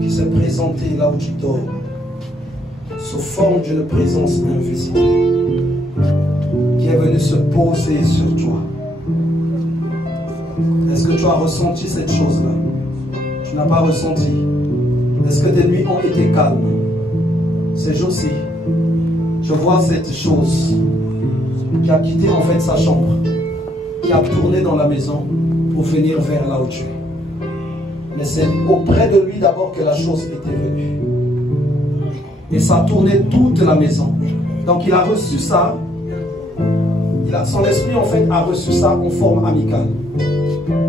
qui s'est présenté là où tu dors sous forme d'une présence invisible qui est venue se poser sur toi. Est-ce que tu as ressenti cette chose-là? Tu n'as pas ressenti? Est-ce que tes nuits ont été calmes? Ces jours-ci, je vois cette chose qui a quitté en fait sa chambre, qui a tourné dans la maison pour venir vers là où tu es. Mais c'est auprès de lui d'abord que la chose était venue. Et ça a tourné toute la maison. Donc il a reçu ça. Son esprit en fait a reçu ça en forme amicale.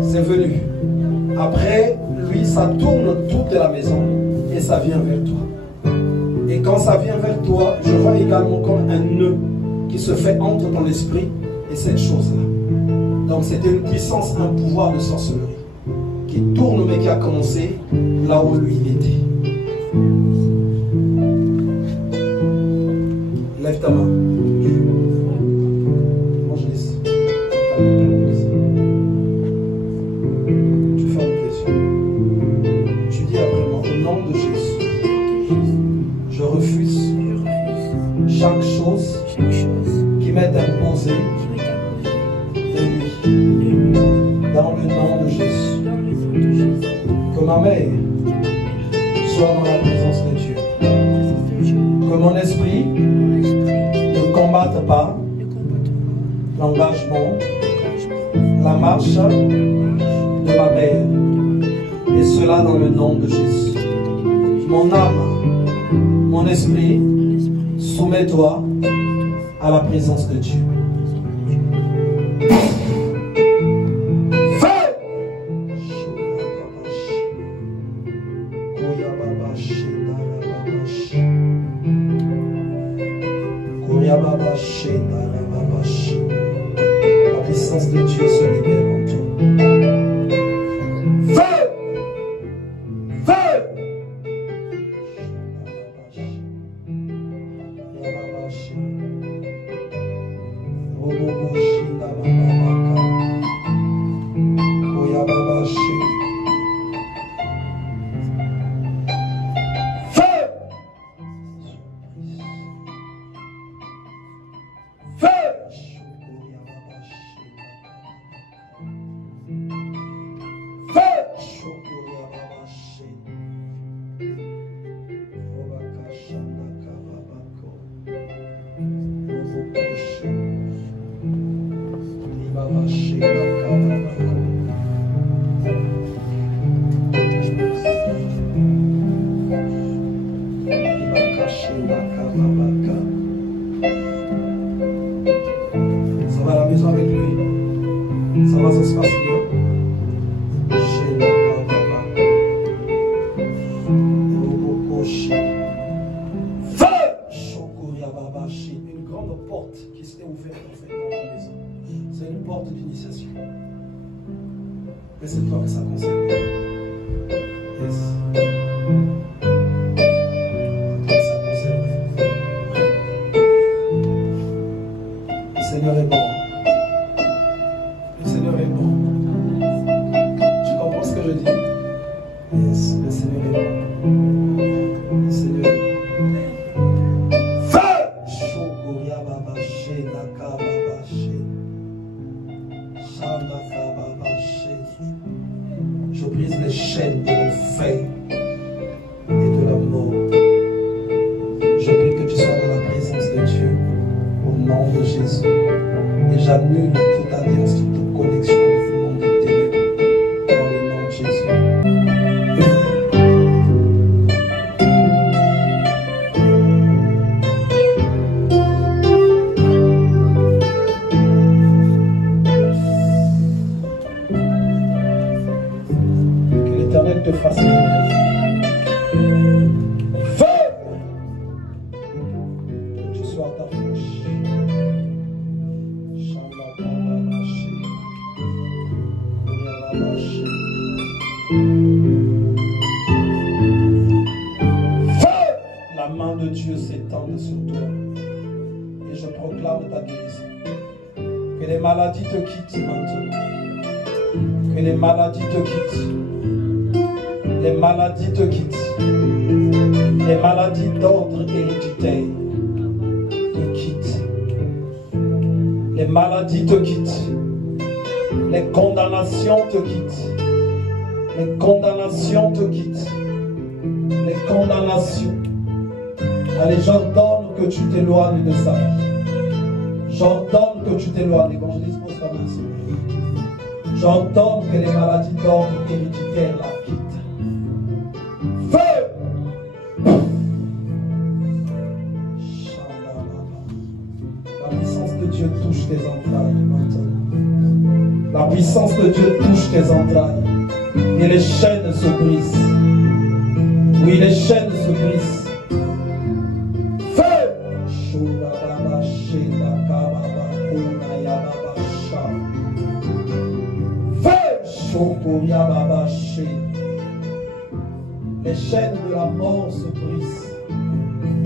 C'est venu. Après, lui, ça tourne toute la maison et ça vient vers toi. Et quand ça vient vers toi, je vois également comme un nœud qui se fait entre ton esprit et cette chose-là. Donc c'était une puissance, un pouvoir de sorcellerie qui tourne mais qui a commencé là où lui était. Lève ta main. Tu fermes les yeux. Tu dis après moi, au nom de Jésus, je refuse chaque chose qui m'est imposée de lui. Dans le nom de Jésus. Que ma mère soit dans la présence de Dieu. Que mon esprit ne combatte pas l'engagement, la marche de ma mère. Et cela dans le nom de Jésus. Mon âme, mon esprit, soumets-toi à la présence de Dieu. La puissance de Dieu se libère en toi. Feu! Feu! Ça va à la maison avec lui. Ça va, ça se passe bien. Une grande porte qui s'est ouverte en fait dans la maison. C'est une porte d'initiation. Mais c'est toi que ça concerne. Yes. Ça concerne. Le Seigneur est bon. Le Seigneur est bon. Tu comprends ce que je dis? Yes, le Seigneur est bon. Le Seigneur est bon. Je brise les chaînes de l'enfer et de la mort. Je prie que tu sois dans la présence de Dieu au nom de Jésus. Et j'annule toute alliance, toute connexion avec le monde des ténèbres dans le nom de Jésus. Te fasse feu, que tu sois à ta flèche. Feu, la main de Dieu s'étende sur toi et je proclame ta guérison. Que les maladies te quittent maintenant. Que les maladies te quittent. Les maladies te quittent. Les maladies d'ordre héréditaire te quittent. Les maladies te quittent. Les condamnations te quittent. Les condamnations te quittent. Les condamnations. Allez, j'ordonne que tu t'éloignes de sa vie. J'ordonne que tu t'éloignes. L'évangéliste pose ta main, Seigneur. J'ordonne que les maladies d'ordre héréditaire la quittent. Feu! La puissance de Dieu touche tes entrailles maintenant. La puissance de Dieu touche tes entrailles. Et les chaînes se brisent. Oui, les chaînes se brisent. Les chaînes de la mort se brisent.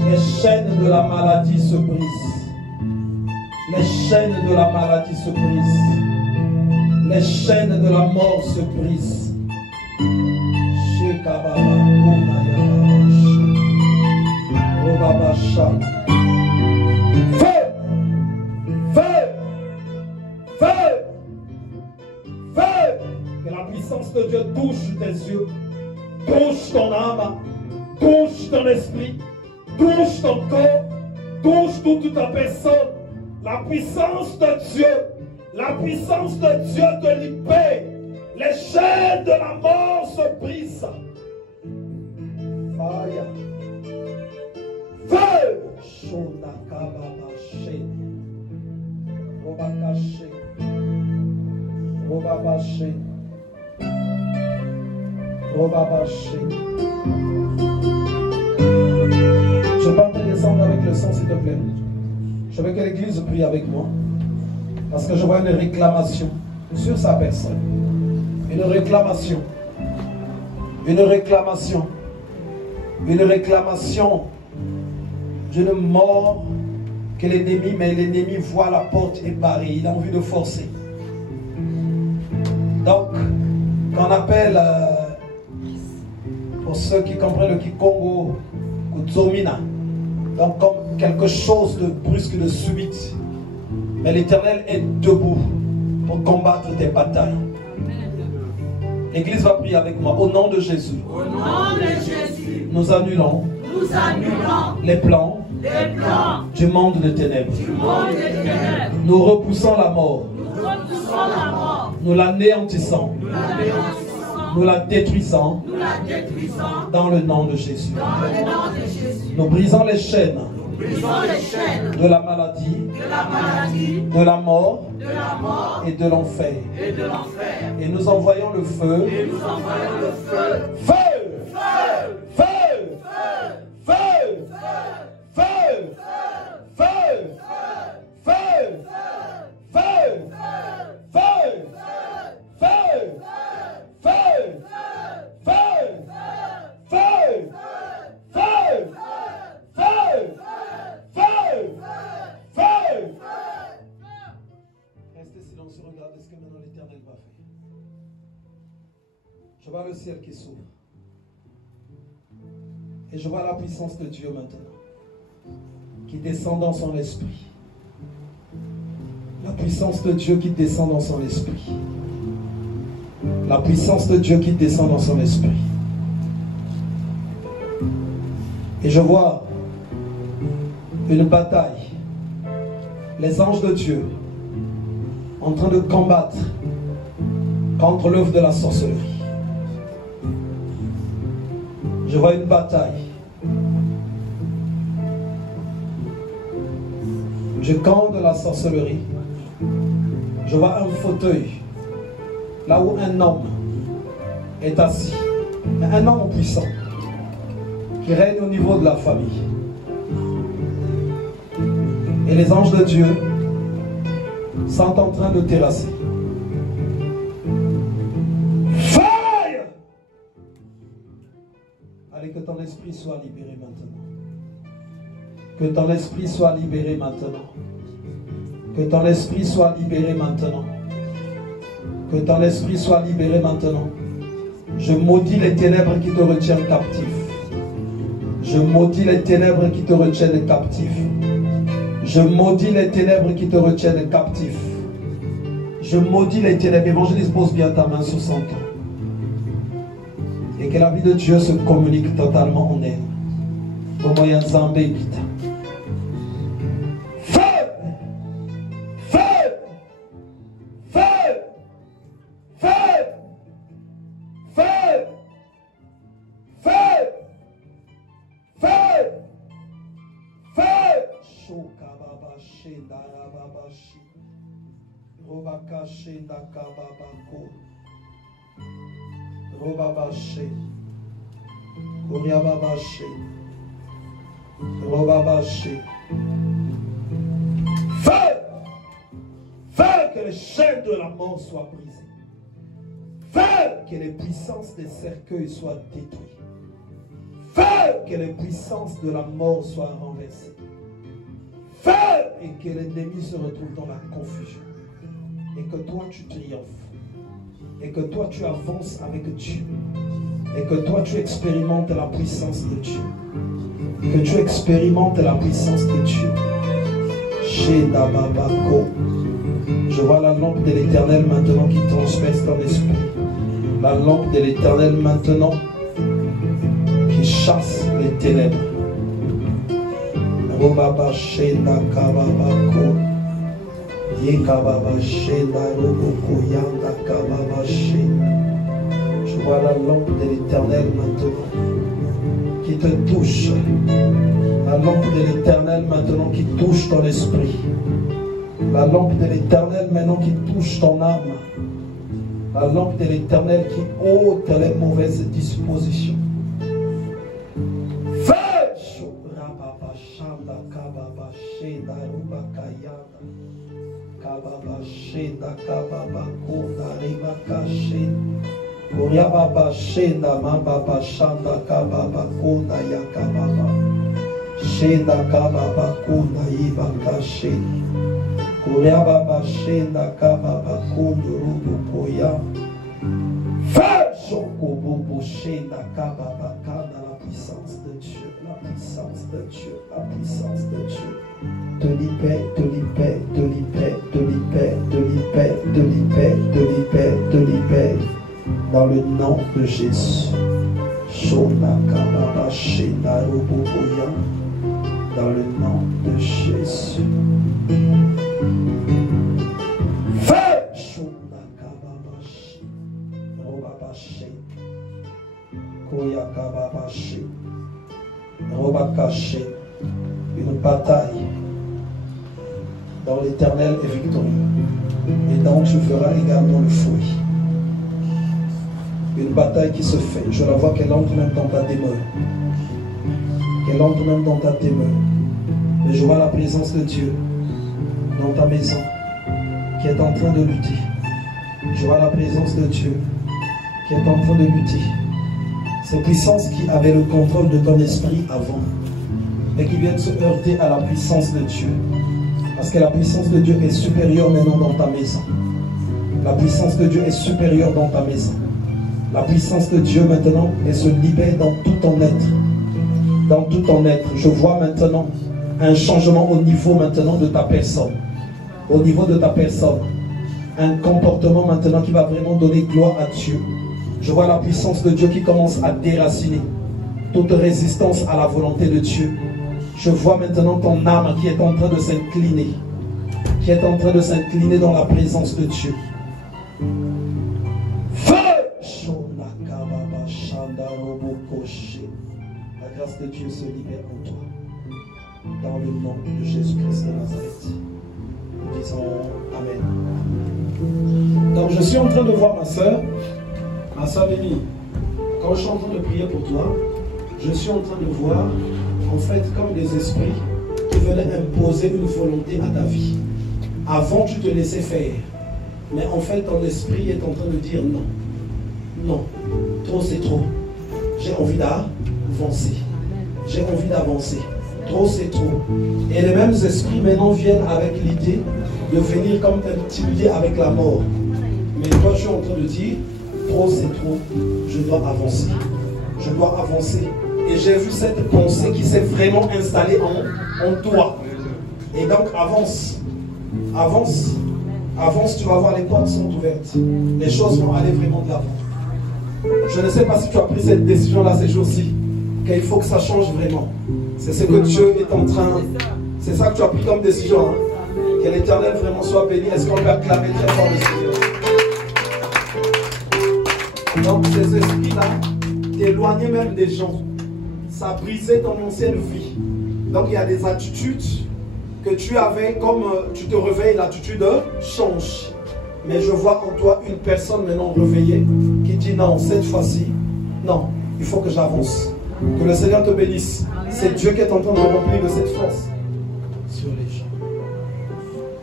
Les chaînes de la maladie se brisent. Les chaînes de la maladie se brisent. Les chaînes de la mort se brisent. Feu! Feu! Feu! Feu! Que la puissance de Dieu touche tes yeux, touche ton âme, touche ton esprit, touche ton corps, touche toute ta personne. La puissance de Dieu te libère. Les chaînes de la mort se brisent. Fire. Feu! Shonakababaché. Robakaché. Robabaché. Robabaché. Je peux entrer descendre avec le son, s'il te plaît. Je veux que l'église prie avec moi. Parce que je vois une réclamation sur sa personne. Une réclamation. Une réclamation. Une réclamation d'une mort que l'ennemi, mais l'ennemi voit la porte est barrée. Il a envie de forcer. Donc, qu'on appelle, pour ceux qui comprennent le Kikongo, Kutsomina. Donc, comme quelque chose de brusque, de subite. Mais l'Éternel est debout pour combattre tes batailles. L'Église va prier avec moi. Au nom de Jésus. Au nom de Jésus. Nous annulons les plans du monde de ténèbres. Nous repoussons la mort. Nous l'anéantissons. Nous la détruisons. Dans le nom de Jésus. Nous brisons les chaînes de la maladie, de la mort et de l'enfer. Et nous envoyons le feu. Feu! Feu! Feu! Feu! Feu! Feu! Feu! Feu! Feu! Restez silencieux, regardez ce que maintenant l'Éternel va faire. Je vois le ciel qui s'ouvre. Et je vois la puissance de Dieu maintenant, qui descend dans son esprit. La puissance de Dieu qui descend dans son esprit. La puissance de Dieu qui descend dans son esprit. Et je vois une bataille. Les anges de Dieu en train de combattre contre l'œuvre de la sorcellerie. Je vois une bataille. Du camp de la sorcellerie. Je vois un fauteuil. Là où un homme est assis. Un homme puissant. Qui règne au niveau de la famille. Et les anges de Dieu sont en train de terrasser. Fire! Allez, que ton esprit soit libéré maintenant. Que ton esprit soit libéré maintenant. Que ton esprit soit libéré maintenant. Que ton esprit soit libéré maintenant. Je maudis les ténèbres qui te retiennent captif. Je maudis les ténèbres qui te retiennent captif. Je maudis les ténèbres qui te retiennent captif. Je maudis les ténèbres. Évangéliste, pose bien ta main sur son temps. Et que la vie de Dieu se communique totalement en elle. Au moyen de Zambé. Feu! Feu! Feu! Feu! Feu! Feu! Feu! Feu! Shokababa Shenda Rababashi. Robaka Shenda Kababako. Robabashi. Oriababashi. Robabashi. Feu! Feu que les chaînes de la mort soient brisées. Feu que les puissances des cercueils soient détruites. Feu que les puissances de la mort soient renversées. Feu et que l'ennemi se retrouve dans la confusion. Et que toi tu triomphes. Et que toi tu avances avec Dieu. Et que toi tu expérimentes la puissance de Dieu. Que tu expérimentes la puissance de Dieu. Chez Dababako. Je vois la lampe de l'Éternel maintenant qui transperce ton esprit. La lampe de l'Éternel maintenant qui chasse les ténèbres. Robaba Shenda Kababako. Yekababa Shenda Roboko Yanda Kababa Shenda. Je vois la lampe de l'Éternel maintenant qui te touche. La lampe de l'Éternel maintenant qui touche ton esprit. La lampe de l'Éternel maintenant qui touche ton âme. La lampe de l'Éternel qui ôte les mauvaises dispositions. Feu! Rababa Shanda Kababa Shenda Rubakayanda Kababa Shenda Kababa Kona Rebaka Shenda Oriababa Shenda Mababa Shanda Kababa Kona Yakababa Shenda Kababa Kona Ibaka Shenda Oriababa Shenda Kababa Kona Rubukoya Feu Shokobobo Shenda Kababa Kana. La puissance de Dieu, la puissance de Dieu, la puissance de Dieu te libère, te libère, te libère, te libère, te libère, te libère, te libère, te libère dans le nom de Jésus. Shona Kababa Shenda Rubukoya dans le nom de Jésus. Feu! Shona Kababa Shenda Rubabashi. Koya Kababa Shenda Rubakashi. Une bataille dans l'Éternel est victorieux. Et donc tu feras également le fruit. Une bataille qui se fait. Je la vois qu'elle entre même dans ta demeure. Qu'elle entre même dans ta demeure. Mais je vois la présence de Dieu dans ta maison qui est en train de lutter. Je vois la présence de Dieu qui est en train de lutter. Ces puissances qui avaient le contrôle de ton esprit avant, mais qui viennent se heurter à la puissance de Dieu. Parce que la puissance de Dieu est supérieure maintenant dans ta maison. La puissance de Dieu est supérieure dans ta maison. La puissance de Dieu maintenant, elle se libère dans tout ton être. Dans tout ton être. Je vois maintenant un changement au niveau maintenant de ta personne. Au niveau de ta personne. Un comportement maintenant qui va vraiment donner gloire à Dieu. Je vois la puissance de Dieu qui commence à déraciner toute résistance à la volonté de Dieu. Je vois maintenant ton âme qui est en train de s'incliner. Qui est en train de s'incliner dans la présence de Dieu. Feu! La grâce de Dieu se libère en toi. Dans le nom de Jésus-Christ de Nazareth. Nous disons Amen. Donc je suis en train de voir ma soeur Béni. Quand je suis en train de prier pour toi, je suis en train de voir en fait comme des esprits qui venaient imposer une volonté à ta vie. Avant tu te laissais faire, mais en fait ton esprit est en train de dire non. Non, trop c'est trop. J'ai envie d'avancer. J'ai envie d'avancer. Trop c'est trop. Et les mêmes esprits maintenant viennent avec l'idée de venir comme t'intimider avec la mort. Mais toi tu es en train de dire, trop, c'est trop. Je dois avancer. Je dois avancer. Et j'ai vu cette pensée qui s'est vraiment installée en toi. Et donc avance. Avance. Avance, tu vas voir, les portes sont ouvertes. Les choses vont aller vraiment de l'avant. Je ne sais pas si tu as pris cette décision-là ces jours-ci, qu'il faut que ça change vraiment. C'est ce que Dieu est en train. C'est ça que tu as pris comme décision. Hein? Que l'Éternel vraiment soit béni. Est-ce qu'on peut acclamer très fort le Seigneur? Donc ces esprits-là t'éloignaient même des gens. Ça brisait ton ancienne vie. Donc il y a des attitudes que tu avais, comme tu te réveilles, l'attitude change. Mais je vois en toi une personne maintenant réveillée qui dit non, cette fois-ci, non, il faut que j'avance. Que le Seigneur te bénisse. C'est Dieu qui est en train de remplir de cette force sur les gens.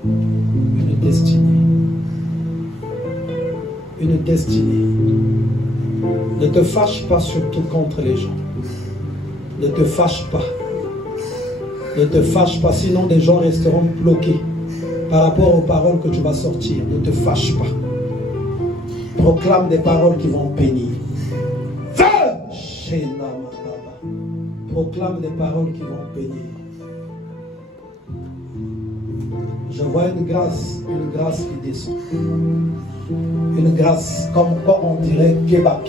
Une destinée. Une destinée. Ne te fâche pas surtout contre les gens. Ne te fâche pas. Ne te fâche pas, sinon des gens resteront bloqués par rapport aux paroles que tu vas sortir. Ne te fâche pas. Proclame des paroles qui vont bénir. Proclame des paroles qui vont bénir. Je vois une grâce qui descend. Une grâce comme on dirait Keba.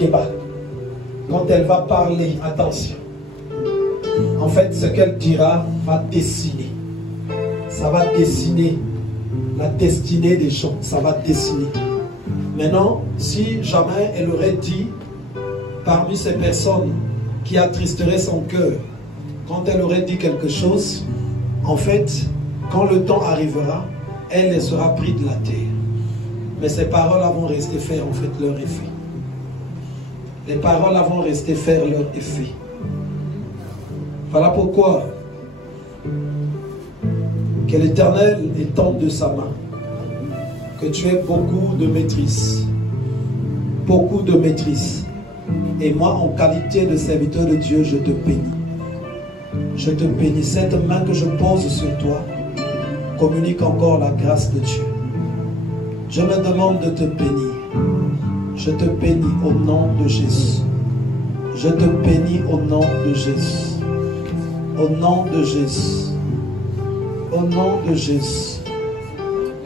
Quand elle va parler, attention. En fait, ce qu'elle dira va dessiner. Ça va dessiner la destinée des gens. Ça va dessiner. Maintenant, si jamais elle aurait dit, parmi ces personnes qui attristeraient son cœur, quand elle aurait dit quelque chose, en fait, quand le temps arrivera, elle les sera prise de la terre. Mais ces paroles vont rester faire en fait leur effet. Les paroles vont rester faire leur effet. Voilà pourquoi que l'Éternel étende de sa main, que tu aies beaucoup de maîtrise. Beaucoup de maîtrise. Et moi, en qualité de serviteur de Dieu, je te bénis. Je te bénis. Cette main que je pose sur toi communique encore la grâce de Dieu. Je me demande de te bénir. Je te bénis au nom de Jésus. Je te bénis au nom de Jésus. Au nom de Jésus. Au nom de Jésus.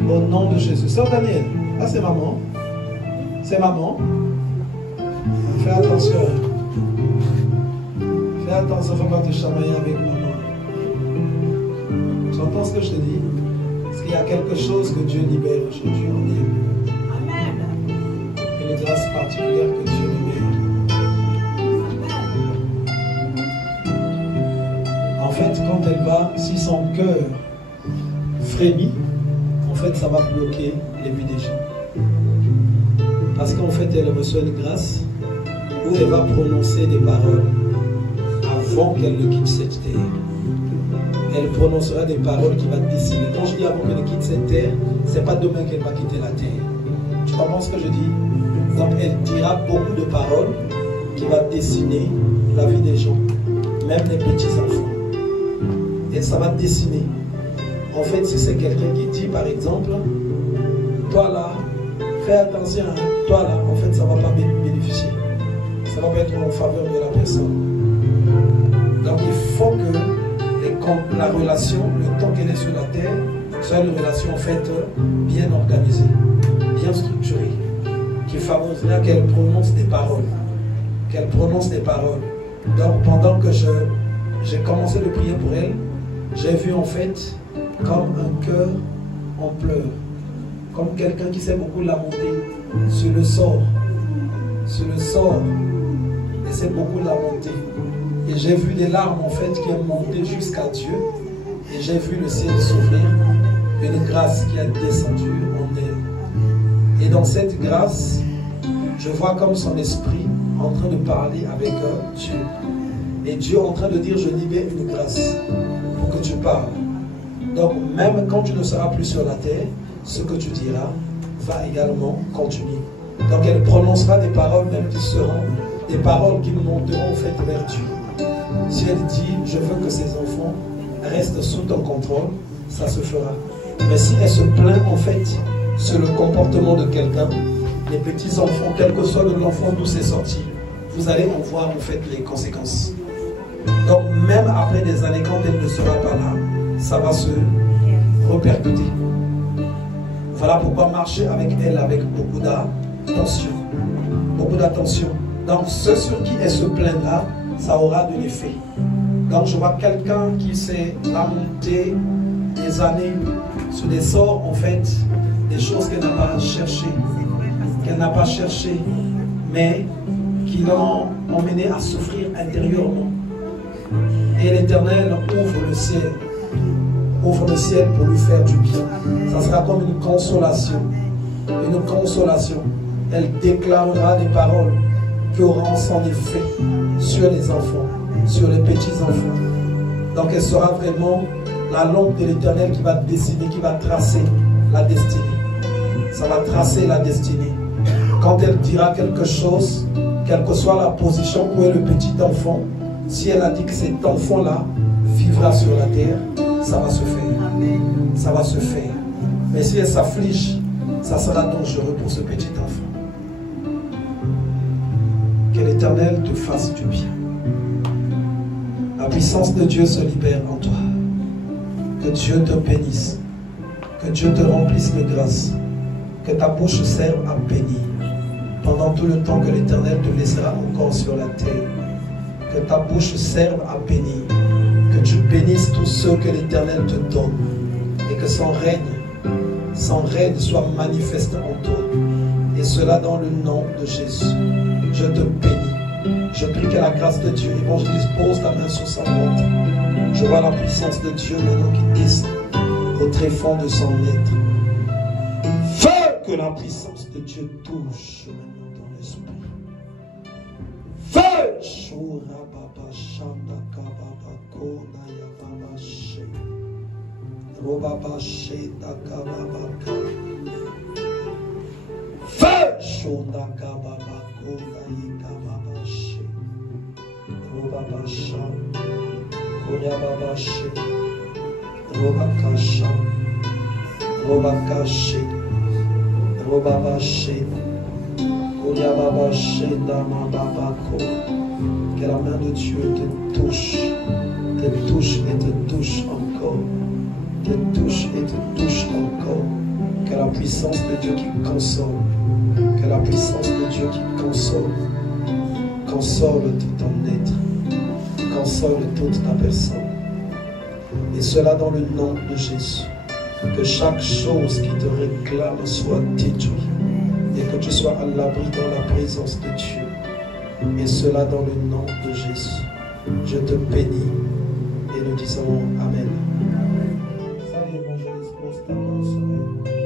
Au nom de Jésus. Sœur Daniel, là c'est maman. C'est maman. Fais attention. Fais attention, il ne faut pas te chamailler avec maman. J'entends ce que je te dis. Parce qu'il y a quelque chose que Dieu libère aujourd'hui en elle. Amen. Une grâce particulière que Dieu libère. En fait, quand elle va, si son cœur frémit, en fait, ça va bloquer les vies des gens. Parce qu'en fait, elle reçoit une grâce où elle va prononcer des paroles avant qu'elle ne quitte cette terre. Elle prononcera des paroles qui vont dessiner. Quand je dis avant qu'elle ne quitte cette terre, ce n'est pas demain qu'elle va quitter la terre. Tu comprends ce que je dis? Donc elle dira beaucoup de paroles qui vont dessiner la vie des gens, même les petits enfants. Et ça va dessiner. En fait, si c'est quelqu'un qui dit par exemple, toi là, fais attention, hein, toi là, en fait ça ne va pas bénéficier. Ça va pas être en faveur de la personne. Donc il faut que la relation, le temps qu'elle est sur la terre, soit une relation en fait bien organisée, bien structurée, qui favorisera qu'elle prononce des paroles. Qu'elle prononce des paroles. Donc pendant que j'ai commencé de prier pour elle, j'ai vu en fait comme un cœur en pleurs, comme quelqu'un qui s'est beaucoup lamenté sur le sort, et s'est beaucoup lamenté. Et j'ai vu des larmes en fait qui ont monté jusqu'à Dieu, et j'ai vu le ciel s'ouvrir, une grâce qui a descendu en elle. Et dans cette grâce, je vois comme son esprit en train de parler avec Dieu. Et Dieu en train de dire, je libère une grâce pour que tu parles. Donc même quand tu ne seras plus sur la terre, ce que tu diras va également continuer. Donc elle prononcera des paroles même qui seront des paroles qui monteront en fait vers Dieu. Si elle dit, je veux que ses enfants restent sous ton contrôle, ça se fera. Mais si elle se plaint en fait sur le comportement de quelqu'un, les petits-enfants, quel que soit l'enfant d'où c'est sorti, vous allez en voir en fait les conséquences. Donc même après des années, quand elle ne sera pas là, ça va se répercuter. Voilà pourquoi marcher avec elle avec beaucoup d'attention. Beaucoup d'attention. Donc ce sur qui elle se plaindra, ça aura de l'effet. Donc je vois quelqu'un qui s'est lamenté des années sur des sorts, en fait, des choses qu'elle n'a pas cherché, mais qui l'ont emmené à souffrir intérieurement. Et l'Éternel ouvre le ciel pour lui faire du bien. Ça sera comme une consolation. Une consolation. Elle déclarera des paroles qui auront son effet sur les enfants, sur les petits-enfants. Donc elle sera vraiment la lampe de l'Éternel qui va dessiner, qui va tracer la destinée. Ça va tracer la destinée. Quand elle dira quelque chose, quelle que soit la position où est le petit enfant, si elle a dit que cet enfant-là vivra sur la terre, ça va se faire. Ça va se faire. Mais si elle s'afflige, ça sera dangereux pour ce petit enfant. Que l'Éternel te fasse du bien. La puissance de Dieu se libère en toi. Que Dieu te bénisse. Que Dieu te remplisse de grâce. Que ta bouche serve à bénir. Pendant tout le temps que l'Éternel te laissera encore sur la terre. Que ta bouche serve à bénir. Que tu bénisses tous ceux que l'Éternel te donne. Et que son règne soit manifeste en toi. Et cela dans le nom de Jésus. Je te bénis. Je prie que la grâce de Dieu, évangéliste, pose ta main sur son ventre. Je vois la puissance de Dieu maintenant qui descend au tréfonds de son être. Fais que la puissance de Dieu touche maintenant ton esprit. Fais Shura Baba Shanda Kababa Kona Yababa She Robaba Shenda Kababa Ka Fais Shonda Kababa Kona Yikababa She Robaba Shanda Koryababa She Robaka Shanda Robaka She Robaba She Koryababa Shenda Mababako. Que la main de Dieu te touche et te touche encore, te touche et te touche encore. Que la puissance de Dieu qui console, que la puissance de Dieu qui console tout ton être, console toute ta personne. Et cela dans le nom de Jésus. Que chaque chose qui te réclame soit détruite et que tu sois à l'abri dans la présence de Dieu. Et cela dans le nom de Jésus. Je te bénis et nous disons Amen. Salut évangéliste, pose ta main sur elle.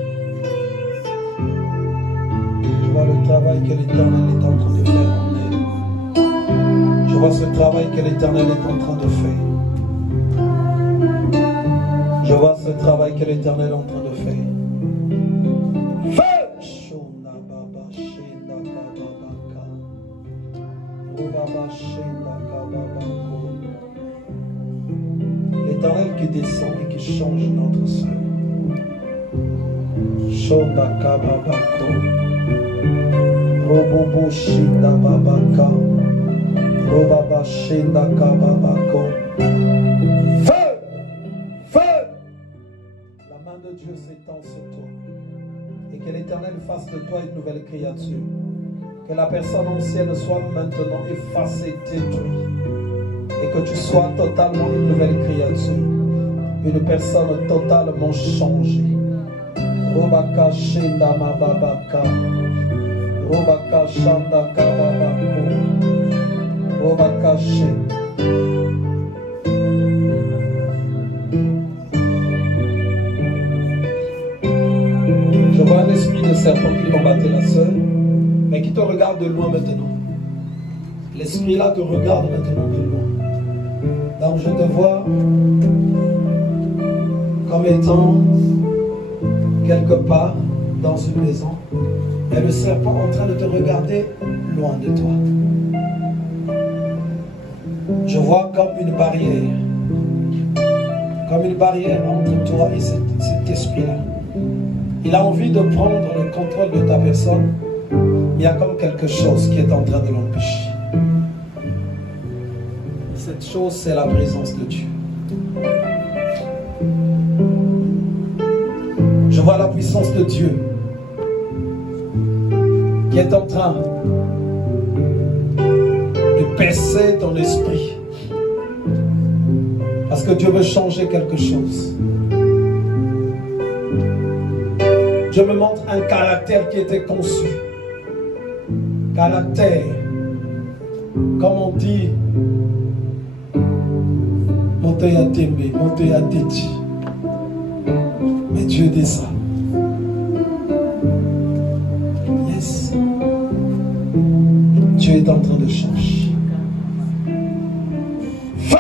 Je vois le travail que l'Éternel est en train de faire en elle. Je vois ce travail que l'Éternel est en train de faire. Je vois ce travail que l'Éternel est en train de faire. L'Éternel qui descend et qui change notre sol. Shonda Babako Robobo Shinda Babaka Robaba Shinda Babako. Feu! Feu! La main de Dieu s'étend sur toi. Et que l'Éternel fasse de toi une nouvelle créature. Que la personne ancienne soit maintenant effacée, détruite. Et que tu sois totalement une nouvelle créature. Une personne totalement changée. Robaka Shenda Mababaka. Robaka Shanda Kababako. Robaka Shenda. Je vois un esprit de serpent qui combattait la sœur, mais qui te regarde de loin maintenant. L'esprit-là te regarde maintenant de loin. Donc je te vois comme étant quelque part dans une maison et le serpent en train de te regarder loin de toi. Je vois comme une barrière entre toi et cet esprit-là. Il a envie de prendre le contrôle de ta personne il y a comme quelque chose qui est en train de l'empêcher. Cette chose, c'est la présence de Dieu. Je vois la puissance de Dieu qui est en train de percer ton esprit. Parce que Dieu veut changer quelque chose. Dieu me montre un caractère qui était conçu. Caractère, comme on dit, monter à t'aimer, monter à t'aider. Mais Dieu descend. Yes. Dieu est en train de changer. Feu!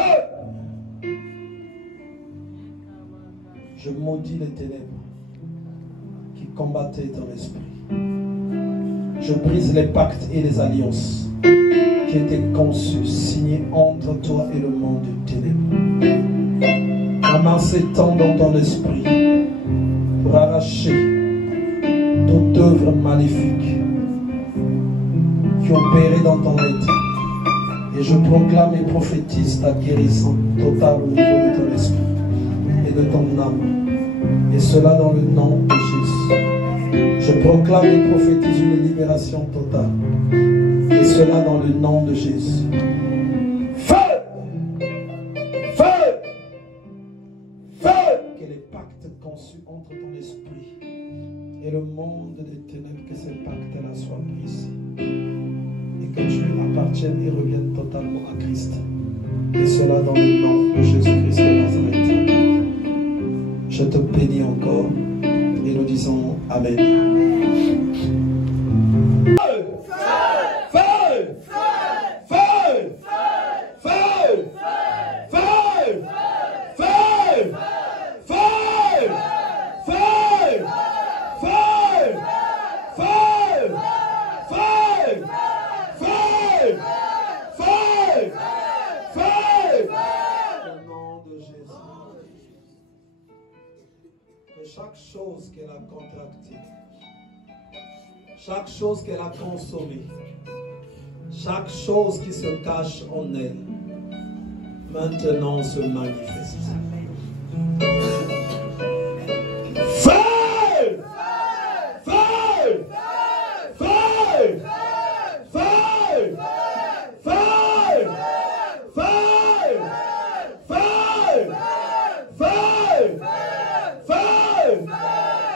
Je maudis les ténèbres qui combattaient ton esprit. Je brise les pactes et les alliances qui étaient conçus, signés entre toi et le monde de ténèbres. Ramasse-t'en dans ton esprit pour arracher toute œuvre maléfique qui opérait dans ton être. Et je proclame et prophétise ta guérison totale au niveau de ton esprit et de ton âme. Et cela dans le nom de Jésus. Je proclame et prophétise une libération totale. Et cela dans le nom de Jésus. Feu! Feu! Feu! Que les pactes conçus entre ton esprit et le monde des ténèbres, que ces pactes-là soient brisés. Et que tu appartiennes et reviennes totalement à Christ. Et cela dans le nom de Jésus-Christ de Nazareth. Je te bénis encore et nous disons Amen. Chaque chose qu'elle a contractée, chaque chose qu'elle a consommée, chaque chose qui se cache en elle, maintenant se manifeste. Feu! Feu! Feu! Feu! Feu! Feu! Feu!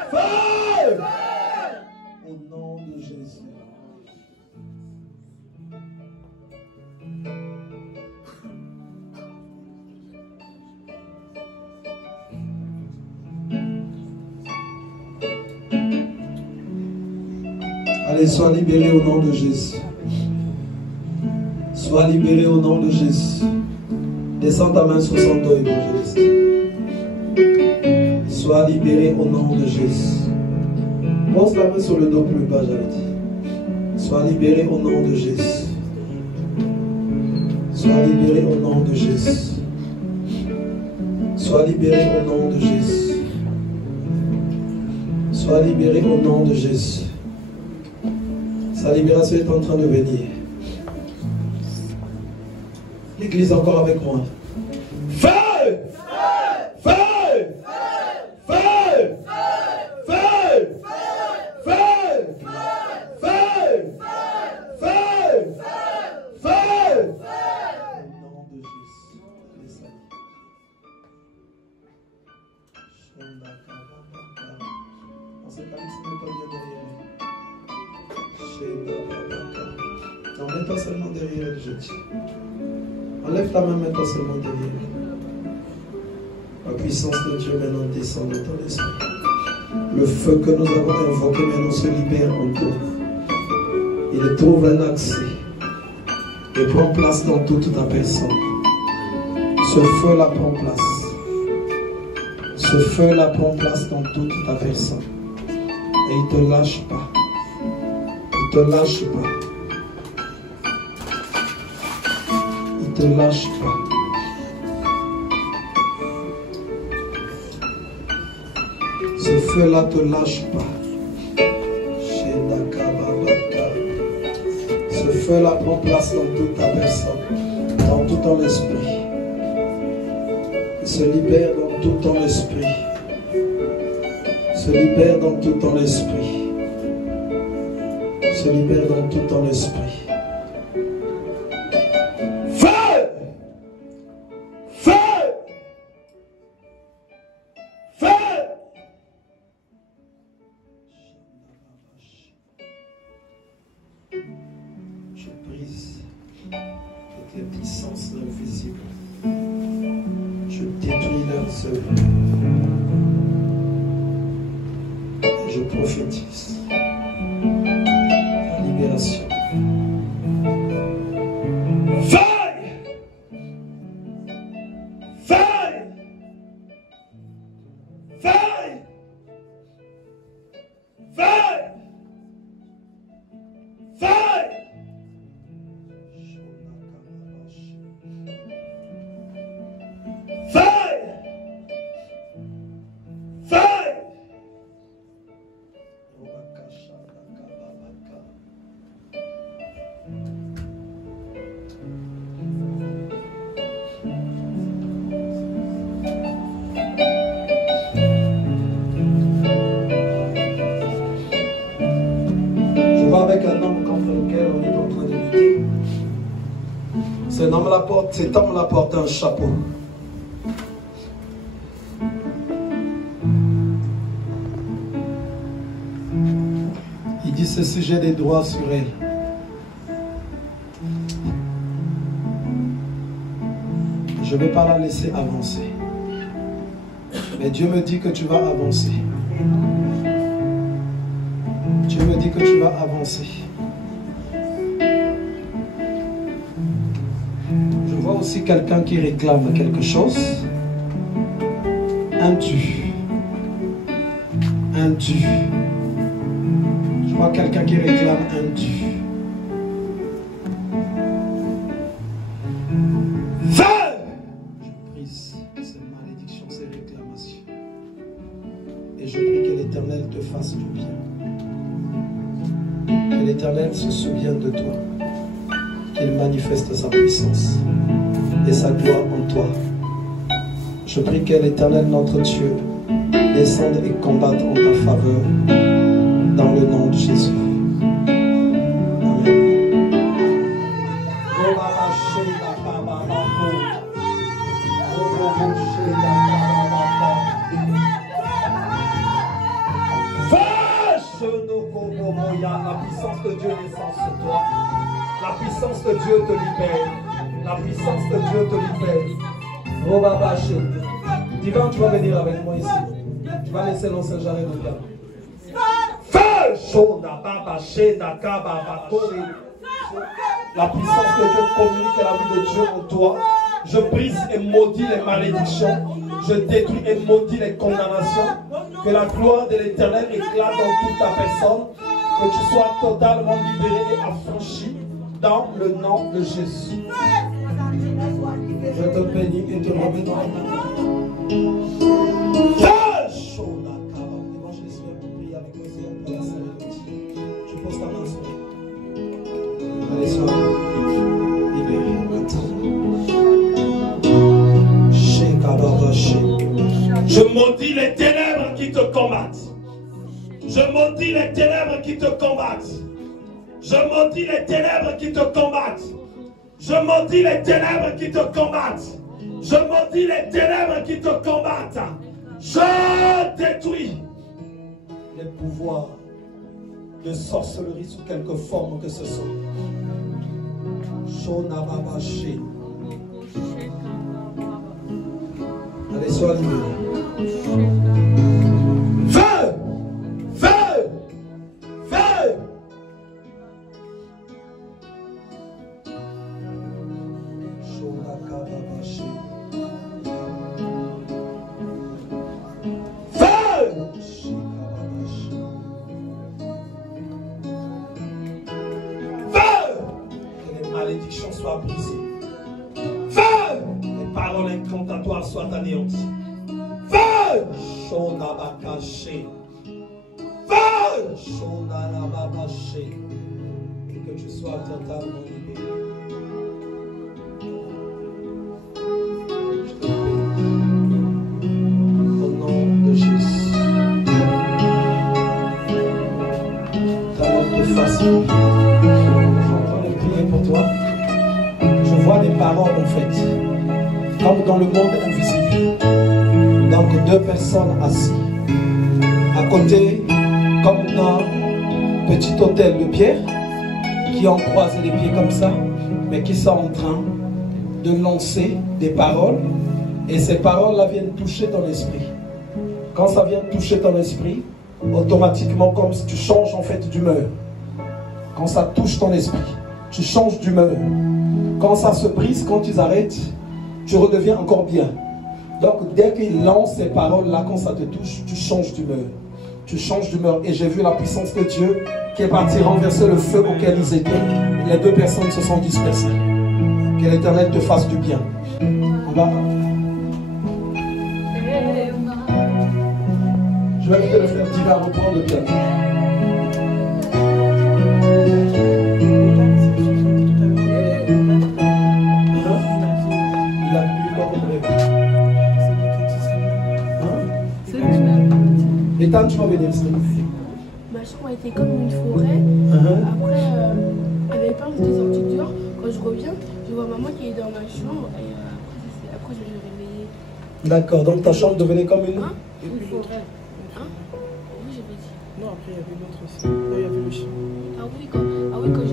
Feu! Au nom de Jésus. Allez, sois libéré au nom de Jésus. Sois libéré au nom de Jésus. Descends ta main sur son dos, évangéliste. Sois libéré au nom de Jésus. Pose la main sur le dos plus bas, j'avais dit. Sois libéré au nom de Jésus. Sois libéré au nom de Jésus. Sois libéré au nom de Jésus. Sois libéré au nom de Jésus. Sa libération est en train de venir. L'église encore avec moi. Feu! Feu! Feu! Feu! Feu! Feu! Feu! Feu! Au nom de Jésus. Dans ce cas, mets-toi bien derrière. Non, mets-toi seulement derrière elle, je dis. Enlève ta main, mets-toi seulement derrière. La puissance de Dieu maintenant descend dans ton esprit. Le feu que nous avons invoqué maintenant se libère encore. Il trouve un accès et prend place dans toute ta personne. Ce feu-là prend place. Ce feu-là prend place dans toute ta personne. Et il ne te lâche pas. Il ne te lâche pas. Il ne te lâche pas. Ce feu-là ne te lâche pas. Ce feu-là prend place dans toute ta personne, dans tout ton esprit. Il se libère dans tout ton esprit. Se libère dans tout ton esprit. Se libère dans tout ton esprit. Feu! Feu! Feu! Je brise toutes les puissances invisibles. Je détruis leurs œuvres. Je prophétise la libération. Feuille! Feuille! Feuille! Feuille! Feuille! Feuille! Feuille! Avec un homme contre lequel on est en train de lutter. Cet homme là porte un chapeau. Il dit ceci, j'ai des droits sur elle. Je ne vais pas la laisser avancer. Mais Dieu me dit que tu vas avancer. Dieu me dit que tu vas avancer. Je vois aussi quelqu'un qui réclame quelque chose. Un dû. Un dû. Je vois quelqu'un qui réclame un dû. Feu! Je brise ces malédictions, ces réclamations. Et je prie que l'Éternel te fasse du bien. Que l'Éternel se souvienne de toi, qu'il manifeste sa puissance et sa gloire en toi. Je prie que l'Éternel, notre Dieu, descende et combatte en ta faveur, dans le nom de Jésus. Amen. La puissance de Dieu descend sur toi. La puissance de Dieu te libère. La puissance de Dieu te libère. Divin, tu vas venir avec moi ici. Tu vas laisser l'ancien jarret de piano. Feu! La puissance de Dieu communique la vie de Dieu en toi. Je brise et maudis les malédictions. Je détruis et maudis les condamnations. Que la gloire de l'Éternel éclate dans toute ta personne. Que tu sois totalement libéré et affranchi dans le nom de Jésus. Je te bénis et te remets dans la main. L'évangéliste vient pour prier avec nous pour la cérémonie. Tu poses ta main sur lui. Allez, sois libéré. Je maudis les ténèbres qui te combattent. Je maudis les ténèbres qui te combattent. Je maudis les ténèbres qui te combattent. Je maudis les ténèbres qui te combattent. Je maudis les ténèbres qui te combattent. Je détruis les pouvoirs de sorcellerie sous quelque forme que ce soit. Shonababashi. Allez, sois libéré. Feu! Feu! Feu! Shonakababashi. Feu! Shikababashi. Feu! Que les malédictions soient brisées. Feu! Les paroles incantatoires soient anéanties. Feu! Shonabakashi. Feu! Shonarababashi. Et que que tu sois totalement libéré. Je te bénis. Au nom de Jésus. Ta notre face. Je suis en train de prier pour toi. Je vois des paroles en fait, comme dans le monde invisible. Donc deux personnes assises. À côté, comme un petit hôtel de pierre, qui ont croisé les pieds comme ça, mais qui sont en train de lancer des paroles. Et ces paroles-là viennent toucher ton esprit. Quand ça vient toucher ton esprit, automatiquement, comme si tu changes en fait d'humeur. Quand ça touche ton esprit, tu changes d'humeur. Quand ça se brise, quand ils arrêtent, tu redeviens encore bien. Donc dès qu'ils lancent ces paroles-là, quand ça te touche, tu changes d'humeur. Tu changes d'humeur. Et j'ai vu la puissance de Dieu qui est partie renverser le feu auquel ils étaient. Les deux personnes se sont dispersées. Que l'Éternel te fasse du bien. On va. Je vais inviter le frère Diva à reprendre le piano. Il a pu comme prévu. Ethan, tu vas venir ici. Ma chambre était comme une forêt. Après, il y avait plein de sorties dehors. Quand je reviens, je vois maman qui est dans ma chambre. Et après, je me suis réveillée. D'accord, donc ta chambre devenait comme une... Hein? Une forêt. Hein? Oui, j'avais dit. Non, après, il y avait l'autre aussi. Là, il y avait le chien. Ah oui, quand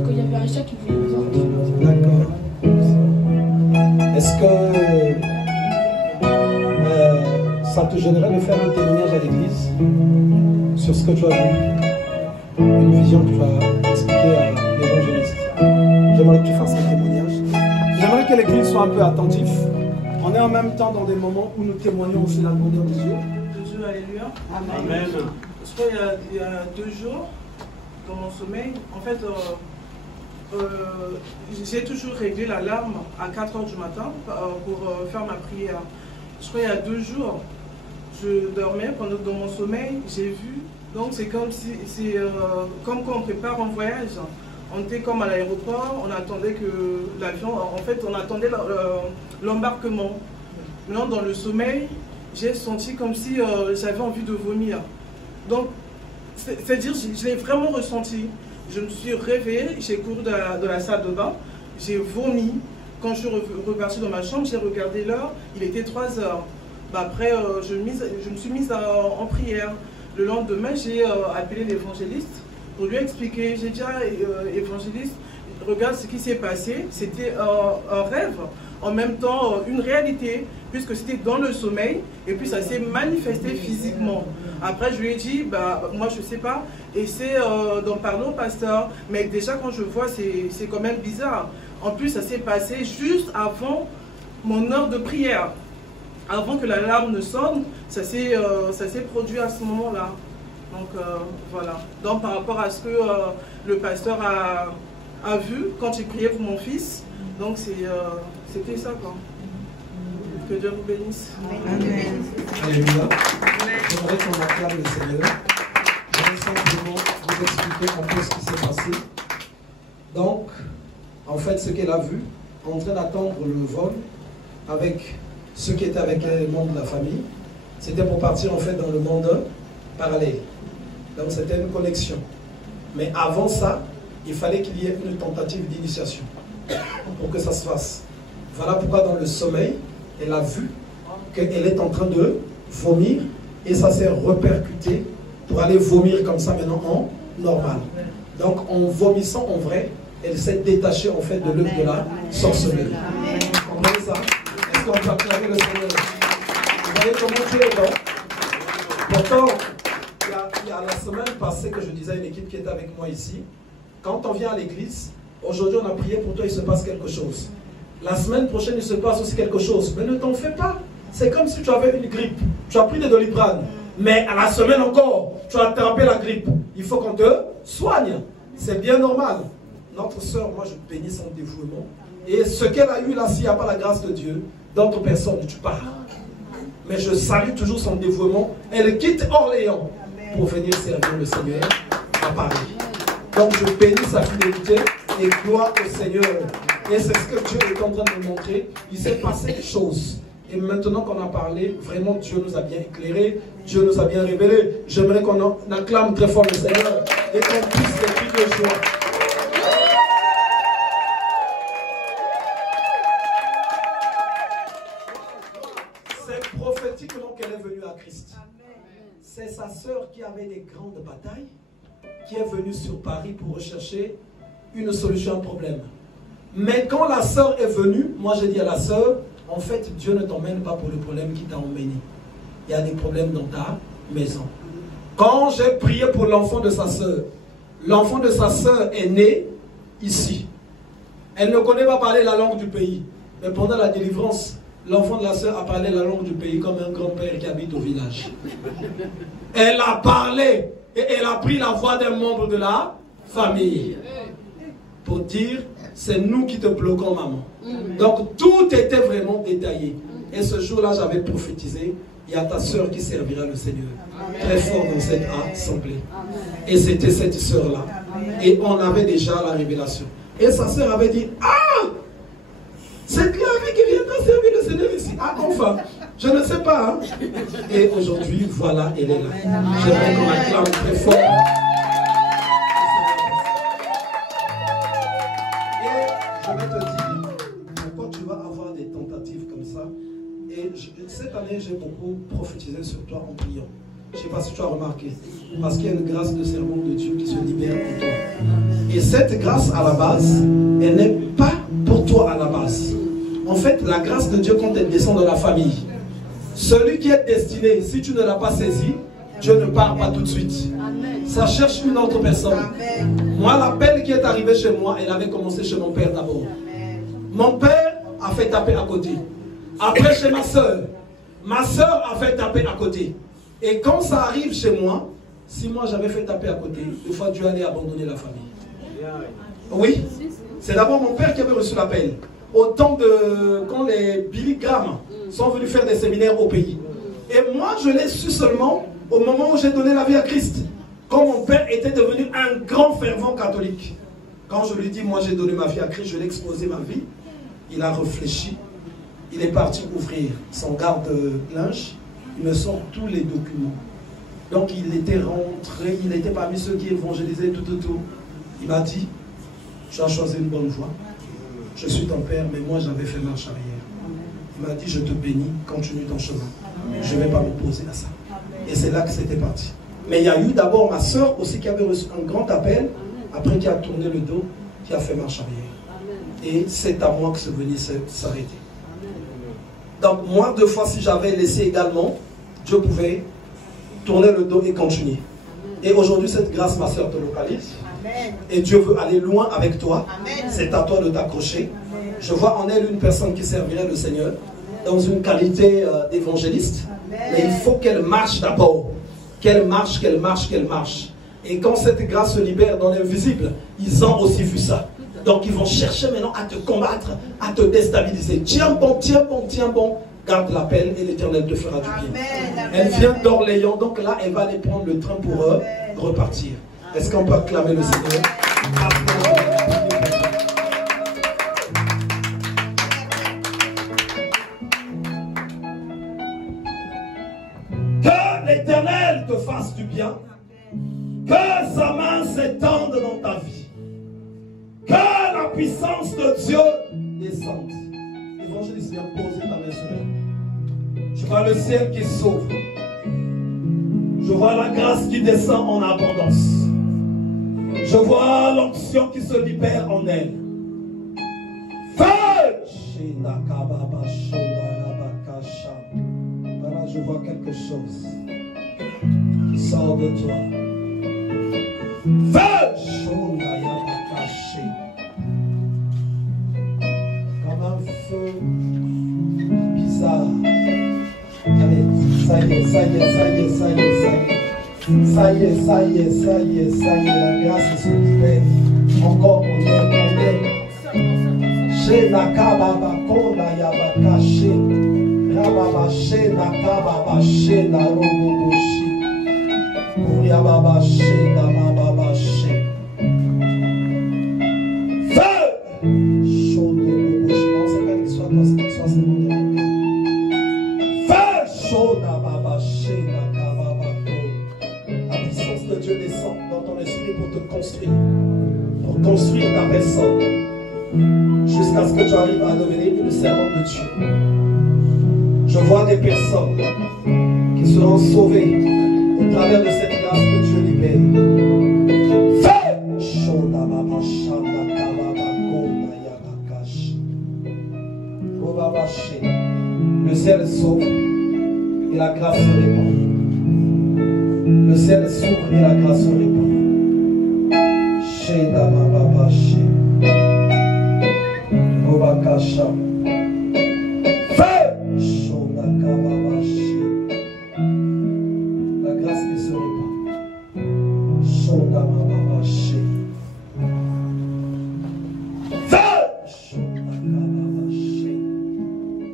il y avait un chat qui voulait nous entrer. D'accord. Est-ce que ça te gênerait de faire un témoignage à l'église sur ce que tu as vu? Une vision que tu as expliquée à l'évangéliste. J'aimerais que tu fasses un témoignage. J'aimerais que l'église soit un peu attentive. On est en même temps dans des moments où nous témoignons aussi la grandeur de Dieu. Jésus, alléluia. Amen. Je crois qu'il y a 2 jours, dans mon sommeil, en fait, j'ai toujours réglé l'alarme à 4 h du matin pour faire ma prière. Je crois qu'il y a 2 jours, je dormais pendant dans mon sommeil, j'ai vu. Donc c'est comme si, comme quand on prépare un voyage. On était comme à l'aéroport, on attendait que l'avion, en fait on attendait l'embarquement. Maintenant dans le sommeil, j'ai senti comme si j'avais envie de vomir. Donc, c'est-à-dire, je l'ai vraiment ressenti. Je me suis réveillée, j'ai couru de la salle de bain, j'ai vomi. Quand je suis repartie dans ma chambre, j'ai regardé l'heure, il était 3 h. Après, je me suis mise en prière. Le lendemain, j'ai appelé l'évangéliste pour lui expliquer. J'ai dit à l'évangéliste, regarde ce qui s'est passé, c'était un rêve, en même temps une réalité, puisque c'était dans le sommeil, et puis ça s'est manifesté physiquement. Après, je lui ai dit, moi je ne sais pas, essaie d'en parler au pasteur, mais déjà quand je vois, c'est quand même bizarre. En plus, ça s'est passé juste avant mon heure de prière. Avant que l'alarme ne sonne, ça s'est produit à ce moment-là. Donc voilà. Donc par rapport à ce que le pasteur a vu quand j'ai prié pour mon fils, donc c'était ça quoi. Que Dieu vous bénisse. Amen. Alléluia. J'aimerais qu'on acclame le Seigneur. Je vais simplement vous expliquer un peu ce qui s'est passé. Donc, en fait, ce qu'elle a vu, en train d'attendre le vol avec ceux qui étaient avec les membres de la famille, c'était pour partir en fait dans le monde parallèle. Donc c'était une connexion. Mais avant ça, il fallait qu'il y ait une tentative d'initiation pour que ça se fasse. Voilà pourquoi dans le sommeil, elle a vu qu'elle est en train de vomir et ça s'est répercuté pour aller vomir comme ça maintenant en normal. Donc en vomissant en vrai, elle s'est détachée en fait de l'œuvre de la sorcellerie. Vous comprenez ça? Est-ce qu'on peut acclamer le Seigneur? Vous voyez comment Dieu est bon? Pourtant, il y a la semaine passée que je disais à une équipe qui était avec moi ici, quand on vient à l'église, aujourd'hui on a prié pour toi, il se passe quelque chose. La semaine prochaine, il se passe aussi quelque chose. Mais ne t'en fais pas. C'est comme si tu avais une grippe. Tu as pris des Doliprane. Mais à la semaine encore, tu as attrapé la grippe. Il faut qu'on te soigne. C'est bien normal. Notre soeur, moi je bénis son dévouement. Et ce qu'elle a eu là, s'il n'y a pas la grâce de Dieu, d'autres personnes, tu pars. Mais je salue toujours son dévouement. Elle quitte Orléans pour venir servir le Seigneur à Paris. Donc je bénis sa fidélité. Et gloire au Seigneur. Et c'est ce que Dieu est en train de nous montrer. Il s'est passé des choses. Et maintenant qu'on a parlé, vraiment Dieu nous a bien éclairé, Dieu nous a bien révélé. J'aimerais qu'on acclame très fort le Seigneur et qu'on puisse les cris de joie. C'est prophétiquement qu'elle est venue à Christ. C'est sa sœur qui avait des grandes batailles, qui est venue sur Paris pour rechercher une solution à un problème. Mais quand la sœur est venue, moi j'ai dit à la sœur, en fait, Dieu ne t'emmène pas pour le problème qui t'a emmené. Il y a des problèmes dans ta maison. Quand j'ai prié pour l'enfant de sa sœur est né ici. Elle ne connaît pas parler la langue du pays. Mais pendant la délivrance, l'enfant de la sœur a parlé la langue du pays comme un grand-père qui habite au village. Elle a parlé et elle a pris la voix d'un membre de la famille. Pour dire, c'est nous qui te bloquons, maman. Donc tout était vraiment détaillé. Et ce jour-là, j'avais prophétisé, il y a ta soeur qui servira le Seigneur. Très fort dans cette assemblée. Et c'était cette soeur-là. Et on avait déjà la révélation. Et sa soeur avait dit, ah, c'est Clavé qui viendra servir le Seigneur ici. Ah, enfin, je ne sais pas. Hein? Et aujourd'hui, voilà, elle est là. J'aimerais qu'on acclame très fort. Et cette année, j'ai beaucoup prophétisé sur toi en priant. Je ne sais pas si tu as remarqué. Parce qu'il y a une grâce de serment de Dieu qui se libère en toi. Et cette grâce, à la base, elle n'est pas pour toi à la base. En fait, la grâce de Dieu, quand elle descend dans la famille, celui qui est destiné, si tu ne l'as pas saisi, Dieu ne part pas tout de suite. Ça cherche une autre personne. Moi, l'appel qui est arrivé chez moi, elle avait commencé chez mon père d'abord. Mon père a fait taper à côté. Après chez ma soeur a fait taper à côté. Et quand ça arrive chez moi, si moi j'avais fait taper à côté, une fois Dieu allait abandonner la famille. Oui, c'est d'abord mon père qui avait reçu l'appel. Au temps de quand les Billy Graham sont venus faire des séminaires au pays. Et moi je l'ai su seulement au moment où j'ai donné la vie à Christ. Quand mon père était devenu un grand fervent catholique. Quand je lui dis, moi j'ai donné ma vie à Christ, je l'ai exposé ma vie, il a réfléchi. Il est parti ouvrir son garde-linge. Il me sort tous les documents. Donc il était rentré, il était parmi ceux qui évangélisaient tout. Il m'a dit, tu as choisi une bonne voie. Je suis ton père, mais moi j'avais fait marche arrière. Il m'a dit, je te bénis, continue ton chemin. Je ne vais pas m'opposer à ça. Et c'est là que c'était parti. Mais il y a eu d'abord ma soeur aussi qui avait reçu un grand appel, après qui a tourné le dos, qui a fait marche arrière. Et c'est à moi que ce venait s'arrêter. Donc moi, 2 fois, si j'avais laissé également, Dieu pouvait tourner le dos et continuer. Et aujourd'hui, cette grâce, ma soeur, te localise. Amen. Et Dieu veut aller loin avec toi. C'est à toi de t'accrocher. Je vois en elle une personne qui servirait le Seigneur dans une qualité d'évangéliste. Mais il faut qu'elle marche d'abord. Qu'elle marche. Et quand cette grâce se libère dans l'invisible, ils ont aussi vu ça. Donc ils vont chercher maintenant à te combattre, à te déstabiliser. Tiens bon. Garde l'appel et l'Éternel te fera du bien. Elle vient d'Orléans, donc là elle va aller prendre le train pour repartir. Est-ce qu'on peut acclamer le Seigneur? Que l'Éternel te fasse du bien. Que sa main s'étende dans ta vie. Que la puissance de Dieu descende. Évangéliste, viens poser ta main sur elle. Je vois le ciel qui s'ouvre. Je vois la grâce qui descend en abondance. Je vois l'onction qui se libère en elle. Voilà, je vois quelque chose qui sort de toi. Comme un feu bizarre. Allez, ça y est, la grâce se libère. Encore, on est. Chez Nakababa, Kola Yabakashi, Rababa, chez Nakababa, chez Naroboshi, Uriababa, chez Namababa, chez. Dieu descend dans ton esprit pour te construire ta personne, jusqu'à ce que tu arrives à devenir une servante de Dieu. Je vois des personnes qui seront sauvées au travers de cette grâce que Dieu libère. Le ciel s'ouvre et la grâce se répand. Le ciel s'ouvre et la grâce se répand. La grâce qui se répand.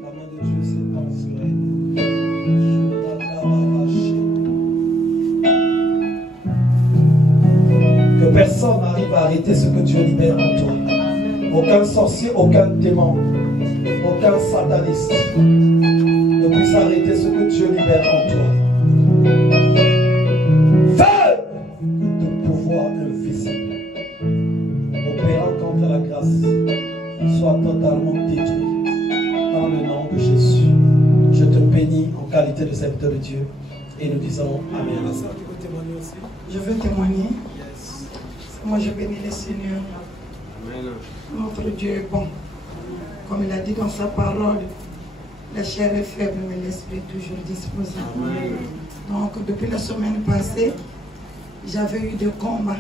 La main de Dieu s'étend sur elle. Que personne n'arrive à arrêter ce que Dieu libère en toi. Aucun sorcier, aucun démon, aucun sataniste ne puisse arrêter ce que Dieu libère en toi. Feu de pouvoir invisible, opérant contre la grâce, soit totalement détruit. Dans le nom de Jésus, je te bénis en qualité de serviteur de Dieu. Et nous disons Amen. Je veux témoigner. Moi, je bénis le Seigneur. Notre Dieu est bon. Comme il a dit dans sa parole, la chair est faible, mais l'esprit est toujours disposé. Donc, depuis la semaine passée, j'avais eu des combats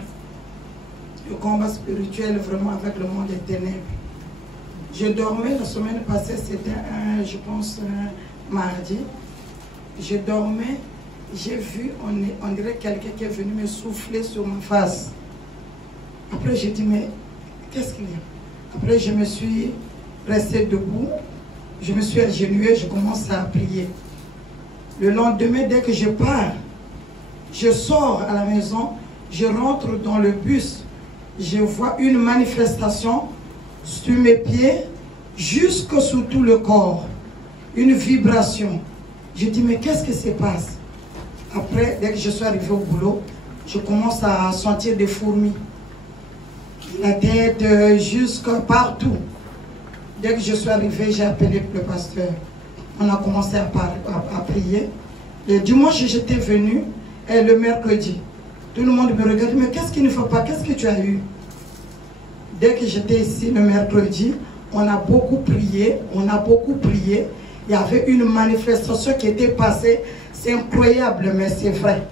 spirituels vraiment avec le monde des ténèbres. Je dormais, la semaine passée, c'était je pense, un mardi. Je dormais, j'ai vu, on dirait quelqu'un qui est venu me souffler sur ma face. Après, j'ai dit, mais qu'est-ce qu'il y a? Après, je me suis restée debout, je me suis agenouillée, je commence à prier. Le lendemain, dès que je pars, je sors à la maison, je rentre dans le bus, je vois une manifestation sur mes pieds, jusque sous tout le corps, une vibration. Je dis, mais qu'est-ce qui se passe? Après, dès que je suis arrivée au boulot, je commence à sentir des fourmis. La tête jusque partout. Dès que je suis arrivée, j'ai appelé le pasteur. On a commencé à prier. Le dimanche, j'étais venue, et le mercredi. Tout le monde me regarde, mais qu'est-ce qui ne va pas? Qu'est-ce que tu as eu? Dès que j'étais ici le mercredi, on a beaucoup prié, Il y avait une manifestation qui était passée. C'est incroyable, mais c'est vrai.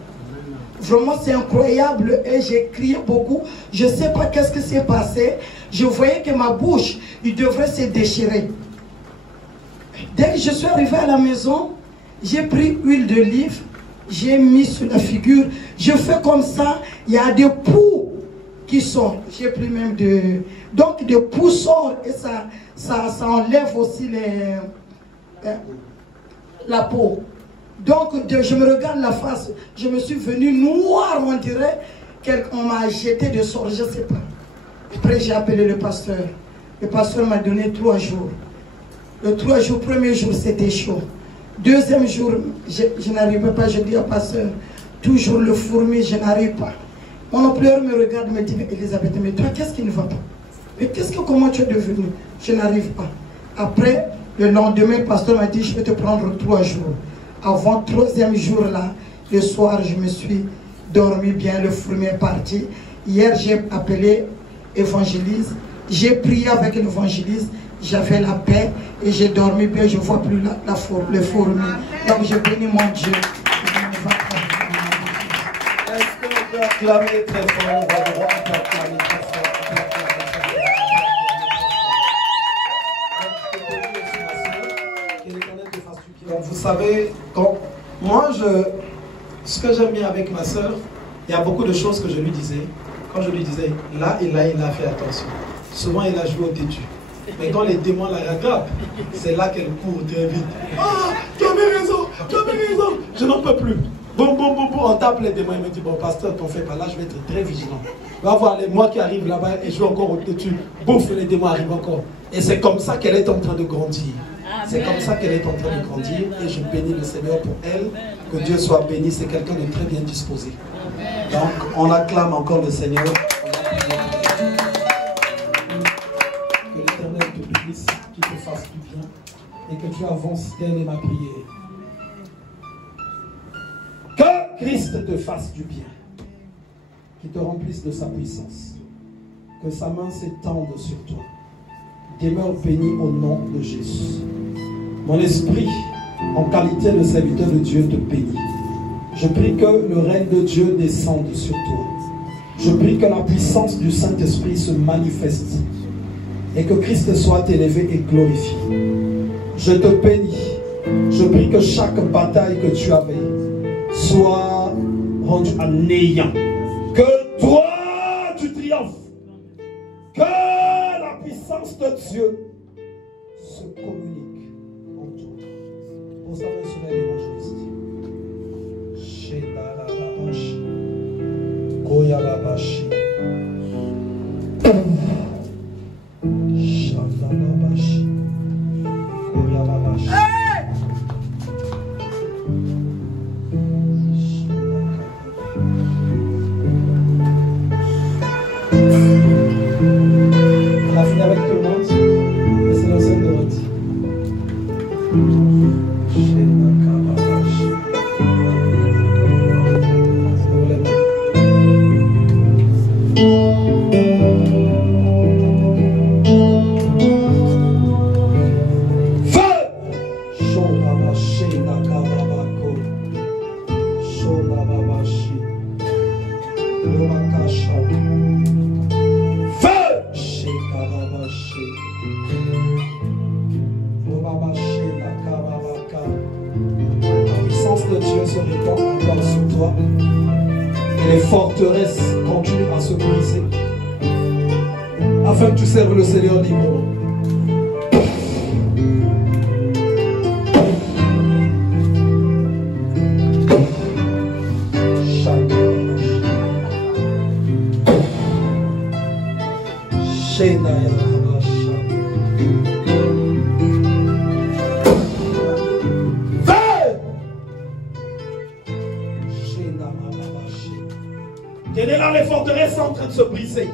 Vraiment, c'est incroyable et j'ai crié beaucoup. Je ne sais pas qu'est-ce qui s'est passé. Je voyais que ma bouche, il devrait se déchirer. Dès que je suis arrivée à la maison, j'ai pris huile d'olive, j'ai mis sur la figure. Je fais comme ça, il y a des poux qui sortent. J'ai pris même donc des poux sortent et ça enlève aussi la peau. Donc, je me regarde la face, je me suis venue noire, on dirait qu'on m'a jeté de sort, je ne sais pas. Après, j'ai appelé le pasteur. Le pasteur m'a donné 3 jours. Le 3 jours, premier jour, c'était chaud. Deuxième jour, je n'arrivais pas, je dis au pasteur, toujours le fourmi, je n'arrive pas. Mon employeur me regarde, me dit, Elisabeth, mais toi, qu'est-ce qui ne va pas? Mais comment tu es devenue? Je n'arrive pas. Après, le lendemain, le pasteur m'a dit, je vais te prendre 3 jours. Avant le 3e jour là, le soir, je me suis dormi bien, le fourmi est parti. Hier, j'ai appelé évangéliste, j'ai prié avec l'évangéliste, j'avais la paix et j'ai dormi bien, je ne vois plus le fourmi. Donc, je bénis mon Dieu. Est-ce qu'on peut acclamer très fort? On va devoir acclamer très fort. Donc vous savez, ce que j'aime bien avec ma soeur, il y a beaucoup de choses que je lui disais. Quand je lui disais, là, il a fait attention. Souvent, il a joué au têtu. Mais quand les démons la rattrapent, c'est là qu'elle court très vite. Ah, tu avais raison, je n'en peux plus. Bon, on tape les démons. Il me dit, bon, pasteur, t'en fais pas, là, je vais être très vigilant. Va voir les mois qui arrivent là-bas et joue encore au têtu. Bouf, les démons arrivent encore. Et c'est comme ça qu'elle est en train de grandir. C'est comme ça qu'elle est en train de grandir et je bénis le Seigneur pour elle Que Dieu soit béni, c'est quelqu'un de très bien disposé. Donc, on acclame encore le Seigneur. Que l'Éternel te bénisse, qu'il te fasse du bien et que tu avances telle est ma prière. Que Christ te fasse du bien, qu'il te remplisse de sa puissance, que sa main s'étende sur toi. Demeure béni au nom de Jésus. Mon esprit, en qualité de serviteur de Dieu, te bénit. Je prie que le règne de Dieu descende sur toi. Je prie que la puissance du Saint-Esprit se manifeste et que Christ soit élevé et glorifié. Je te bénis. Je prie que chaque bataille que tu avais soit rendue à néant. Que toi, tu triomphes. Que la puissance de Dieu se communique en toi. Pose ta main sur l'évangéliste. Shedarababashi. Koyababashi. Shandababashi. Koyababashi. On a fini avec tout le monde. Et c'est l'ancien de Rodi. Continue à se briser afin que tu serves le Seigneur librement. Tenez-là, les forteresses sont en train de se briser.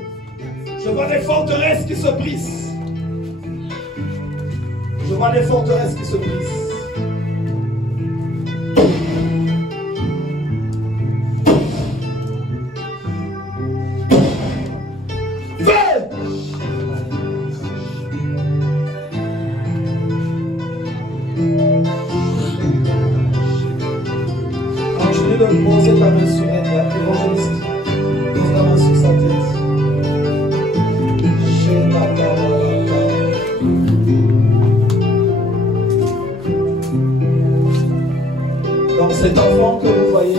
Je vois des forteresses qui se brisent. Je vois des forteresses qui se brisent. Continue de poser ta main sur elle, l'évangéliste. Pose ta main sur sa tête. Donc cet enfant que vous voyez,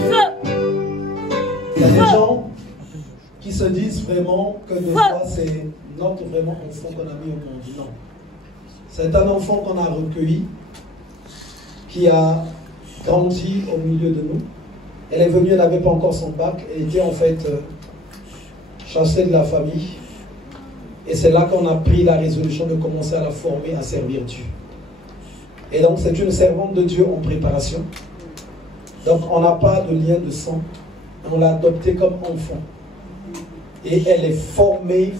il y a des gens qui se disent vraiment que des fois c'est notre vraiment enfant qu'on a mis au monde. Non. C'est un enfant qu'on a recueilli, qui a grandi au milieu de nous. Elle est venue, elle n'avait pas encore son bac, elle était en fait chassée de la famille. Et c'est là qu'on a pris la résolution de commencer à la former à servir Dieu. Et donc c'est une servante de Dieu en préparation. Donc on n'a pas de lien de sang, on l'a adoptée comme enfant. Et elle est formée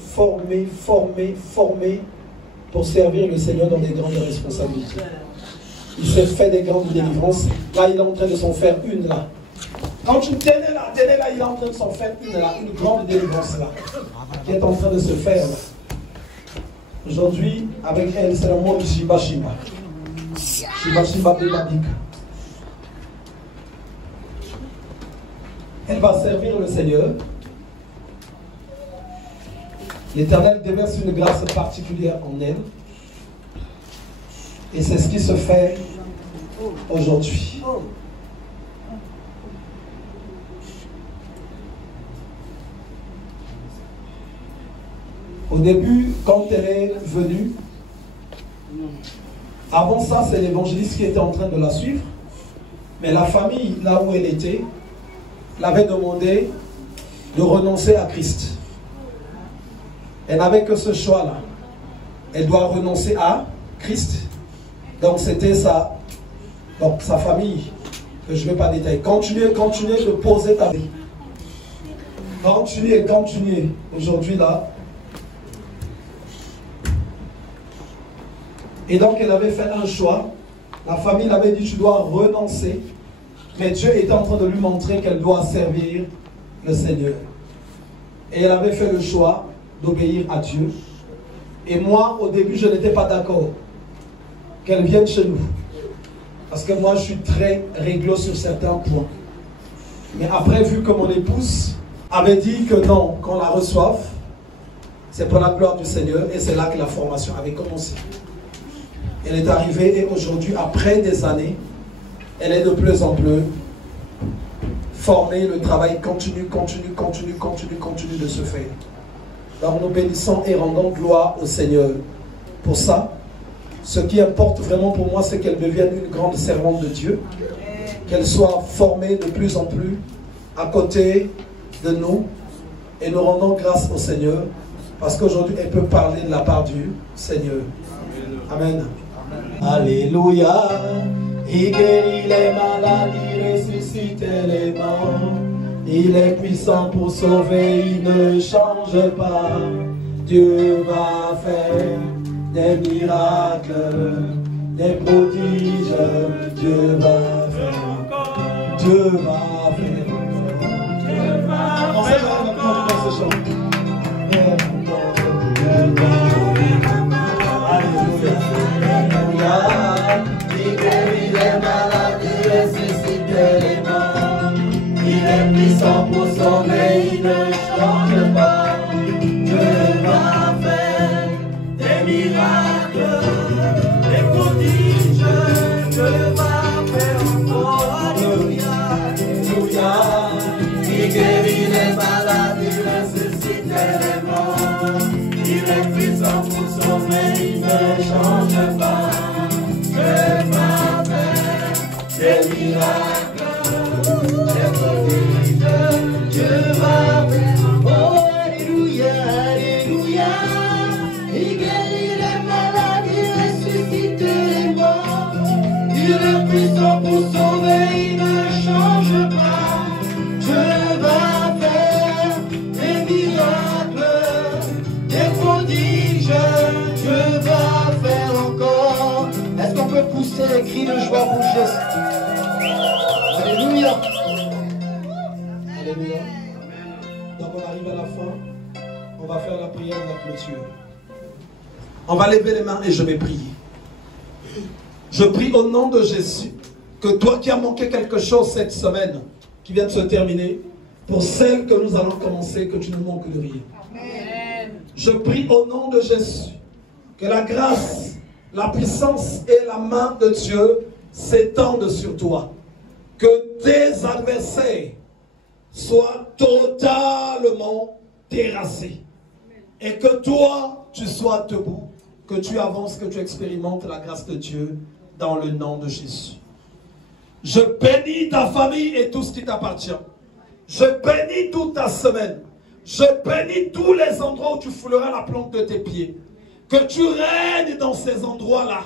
pour servir le Seigneur dans des grandes responsabilités. Il s'est fait des grandes délivrances. Là, il est en train de s'en faire une là. Quand tu tenais là, il est en train de s'en faire une là, une grande délivrance là, qui est en train de se faire là. Aujourd'hui, avec elle, c'est le mot du Shiba Shiba. Shiba Shiba de Babika. Elle va servir le Seigneur. L'Éternel déverse une grâce particulière en elle. Et c'est ce qui se fait aujourd'hui. Au début, quand elle est venue, avant ça, c'est l'évangéliste qui était en train de la suivre. Mais la famille, là où elle était, l'avait demandé de renoncer à Christ. Elle n'avait que ce choix-là. Elle doit renoncer à Christ. Donc c'était sa famille que je ne vais pas détailler. Continuez de poser ta vie. Continuez. Aujourd'hui là. Et donc elle avait fait un choix. La famille l'avait dit, tu dois renoncer. Mais Dieu était en train de lui montrer qu'elle doit servir le Seigneur. Et elle avait fait le choix d'obéir à Dieu. Et moi, au début, je n'étais pas d'accord qu'elle vienne chez nous. Parce que moi, je suis très réglo sur certains points. Mais après, vu que mon épouse avait dit que non, qu'on la reçoive, c'est pour la gloire du Seigneur. Et c'est là que la formation avait commencé. Elle est arrivée et aujourd'hui, après des années, elle est de plus en plus formée. Le travail continue de se faire. Donc nous bénissons et rendons gloire au Seigneur. Pour ça, ce qui importe vraiment pour moi, c'est qu'elle devienne une grande servante de Dieu. Qu'elle soit formée de plus en plus à côté de nous. Et nous rendons grâce au Seigneur. Parce qu'aujourd'hui, elle peut parler de la part du Seigneur. Amen. Alléluia. Il guérit les maladies, ressuscite les morts. Il est puissant pour sauver, il ne change pas. Dieu va faire des miracles, des prodiges. Dieu va faire. Dieu va faire. On va dans ce chant. Alléluia. Il guérit les maladies, ressuscite les morts. Il est puissant pour sauver, il ne change pas. Dieu va faire des miracles, des prodiges. Dieu va faire encore. Alléluia. Alléluia. Il guérit les maladies, ressuscite les morts. Il est puissant pour sauver, il ne change pas. Dieu va faire des miracles, des prodiges. Dieu va faire. Oh, alléluia, alléluia. Il guérit les maladies, ressuscite les morts. Il est puissant pour sauver, il ne change pas. Dieu va faire des miracles, des prodiges. Dieu va faire encore. Est-ce qu'on peut pousser les cris de joie pour Jésus? Alléluia. Alléluia. Donc on arrive à la fin. On va faire la prière de la clôture. On va lever les mains et je vais prier. Je prie au nom de Jésus que toi qui as manqué quelque chose cette semaine qui vient de se terminer, pour celle que nous allons commencer, que tu ne manques de rien. Amen. Je prie au nom de Jésus que la grâce, la puissance et la main de Dieu s'étendent sur toi. Que tes adversaires soient totalement terrassés. Et que toi, tu sois debout. Que tu avances, que tu expérimentes la grâce de Dieu dans le nom de Jésus. Je bénis ta famille et tout ce qui t'appartient. Je bénis toute ta semaine. Je bénis tous les endroits où tu fouleras la plante de tes pieds. Que tu règnes dans ces endroits-là.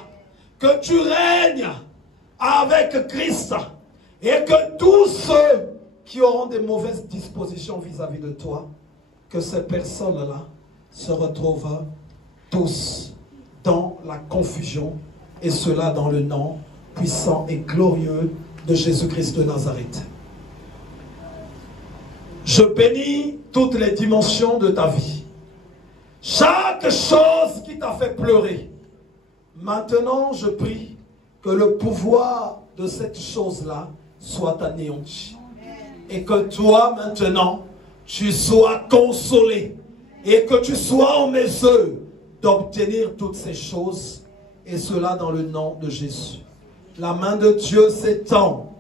Que tu règnes avec Christ. Et que tous ceux qui auront des mauvaises dispositions vis-à-vis de toi, que ces personnes-là se retrouvent tous dans la confusion. Et cela dans le nom puissant et glorieux de Jésus-Christ de Nazareth. Je bénis toutes les dimensions de ta vie. Chaque chose qui t'a fait pleurer. Maintenant, je prie que le pouvoir de cette chose-là soit anéanti. Et que toi, maintenant, tu sois consolé. Et que tu sois en mesure d'obtenir toutes ces choses. Et cela dans le nom de Jésus. La main de Dieu s'étend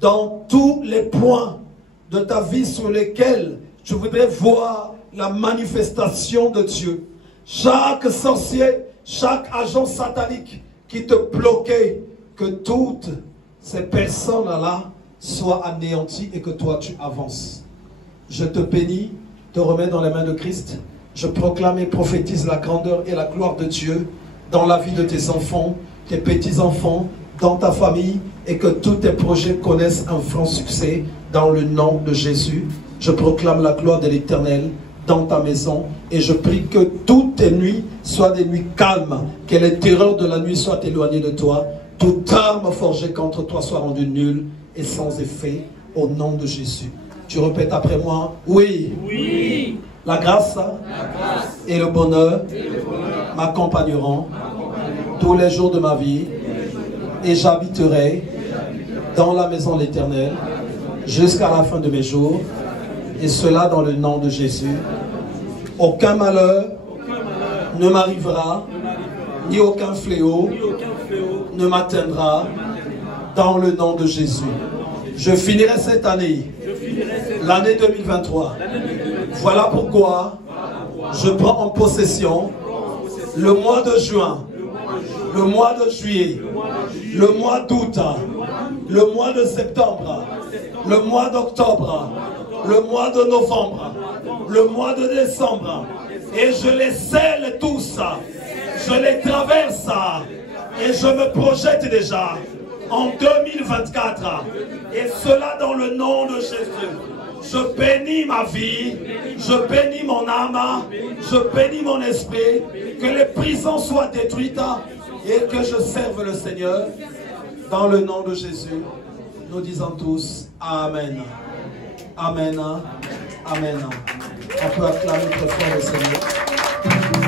dans tous les points de ta vie sur lesquels je voudrais voir la manifestation de Dieu. Chaque sorcier, chaque agent satanique qui te bloquait, que toutes ces personnes-là soient anéanties et que toi tu avances. Je te bénis, te remets dans les mains de Christ. Je proclame et prophétise la grandeur et la gloire de Dieu dans la vie de tes enfants, tes petits-enfants, dans ta famille et que tous tes projets connaissent un franc succès dans le nom de Jésus. Je proclame la gloire de l'Éternel dans ta maison et je prie que toutes tes nuits soient des nuits calmes, que les terreurs de la nuit soient éloignées de toi, toute arme forgée contre toi soit rendue nulle et sans effet au nom de Jésus. Tu répètes après moi, oui. Oui. La grâce et le bonheur m'accompagneront tous les jours de ma vie et j'habiterai dans la maison de l'Éternel jusqu'à la fin de mes jours, et cela dans le nom de Jésus. Aucun malheur ne m'arrivera, ni aucun fléau ne m'atteindra dans le nom de Jésus. Je finirai cette année, l'année 2023. Voilà pourquoi je prends en possession le mois de juin, le mois de juillet, le mois d'août, le mois de septembre, le mois d'octobre, le mois de novembre, le mois de décembre. Et je les scelle tous, je les traverse et je me projette déjà en 2024. Et cela dans le nom de Jésus. Je bénis ma vie, je bénis mon âme, je bénis mon esprit, que les prisons soient détruites et que je serve le Seigneur. Dans le nom de Jésus, nous disons tous Amen. Amen. Amen. On peut acclamer très fort le Seigneur.